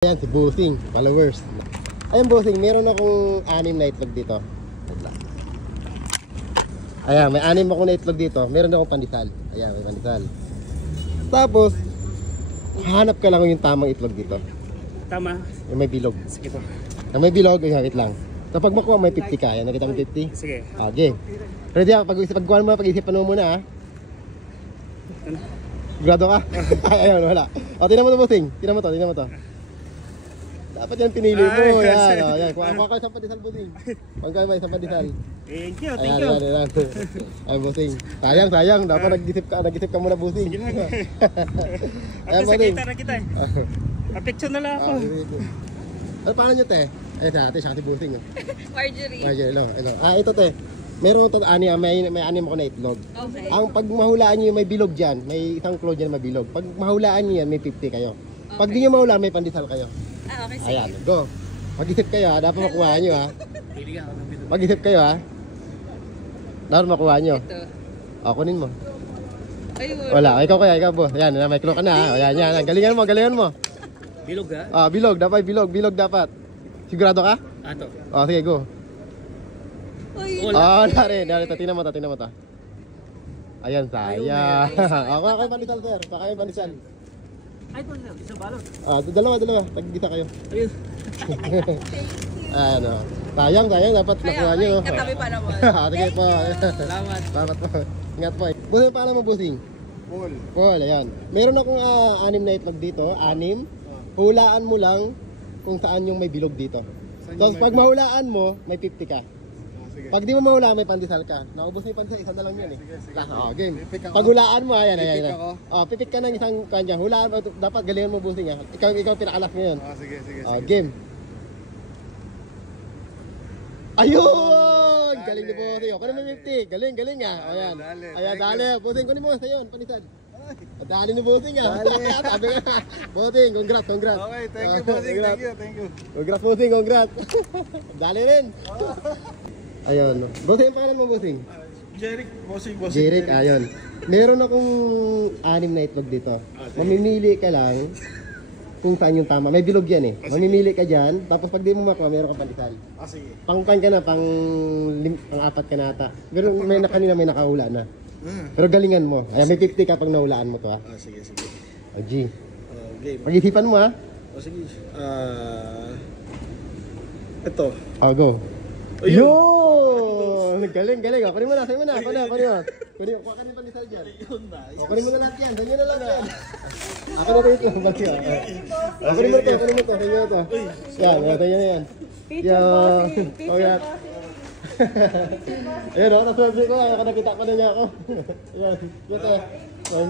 Ayan si Bossing, followers. Ayan Bossing, meron akong 6 na itlog dito. Ayan, may 6 akong na itlog dito. Meron akong pandesal. Ayan, may pandesal. Tapos, hanap ka lang yung tamang itlog dito. Tama. Yung may bilog. Sige po. Yung may bilog, yung hangit lang. Kapag makuha, may 50 ka. Ayan, nakita mo 50? Sige. Okay. Ready ako, pag-kuhan mo na, pag-isipan mo muna ha. Grado ka? Ayun, wala. O, tinan mo to Bossing. Tinan mo to. Dapat yan pinili mo. Yan, yan. Kuha ka isang pandesal, Bossing. Pagkuhan mo isang pandesal. Thank you. Ayan. Ay, Bossing. Sayang. Dapat nag-isip ka muna, Bossing. Sige na. Ayan, Ate, Bossing. sakita na kita eh. Papicture na lang ako. Ano pangalan nyo, te? Ayan, ate, siya si Bossing. Marjorie. Hello. Ito, te. Meron ito, may 6 ako na itlog. Okay. Ang pag mahulaan nyo may bilog dyan, may isang claw dyan may bilog. Pag mahulaan nyo yan, may 50 kayo. Pag di nyo mahulaan, may pandesal kayo. Okay, sige. Ayan, go. Mag-isip kayo ha, dapat makuha nyo ha. Mag-isip kayo ha. Dapat makuha nyo. Ito. O, kunin mo. Ayun. Wala, ikaw boss. Ayan, may claw ka na ha. Ayan. Galingan mo. Bilog ha? Bilog dapat. Sigurado ka? Ato. O, sige, go. Uy. Wala rin. Tingnan mo to. Ayan, sayang. Ako yung pandesal, sir. Baka yung pandesal. Ay, ito na. Isang balot. Dalawa. Tagigita kayo. Ayun. Ano. Sayang. Dapat nakuha nyo. Katabi pa naman. Sige po. Salamat. Salamat po. Ingat po. Busing, paano mo, Busing? Paul, ayan. Meron akong 6 na itlog dito. 6. Hulaan mo lang kung saan yung may bilog dito. Tapos pag mahulaan mo, may 50 ka. Pag di mo mahula, may pandesal ka. Naubos na yung pandesal, isa na lang yun eh. Game. Pag hulaan mo, ayan. Pipik ka ng isang kanya. Hulaan mo, dapat galingan mo Busing ha. Ikaw pinakalas ngayon. Sige. Game. Ayun! Galing ni Busing. Kunin mo 50. Galing ha. Ayan. Ayan, dali. Busing, kunin mo sa yun. Pandesal. Dali ni Busing ha. Sabi nga. Busing, congrats. Okay, thank you, Bossing. Thank you. Congrats, Busing. Dali rin. Ayun. Busing, pangalan mo, Busing? Jeric, Bossing. Jeric, ayun. Meron akong 6 na itlog dito. Mamimili ka lang kung saan yung tama. May bilog yan eh. Mamimili ka dyan, tapos pag di mo makuha, meron kang pandesal. Sige. Pang-pan ka na, pang-4 ka na ata. Pero kanina may nakahula na. Pero galingan mo. Ayan, may 50 ka pag nahulaan mo to ha. Sige. O, G. Game. Pag-isipan mo ha. Sige. Ito. Go. Ayun! Galing. Kunin mo na. Kunin mo. Kunin mo yung pandesal dyan. Kunin mo na lahat yan. Sanyo na lang yan. Ako na ito. Kunin mo to. Sanyo to. Yan. Sanyo na yan. Yan. Yan. Ayun o. Naswerte ko. Nakita ko na niya ako. Yan. Yan.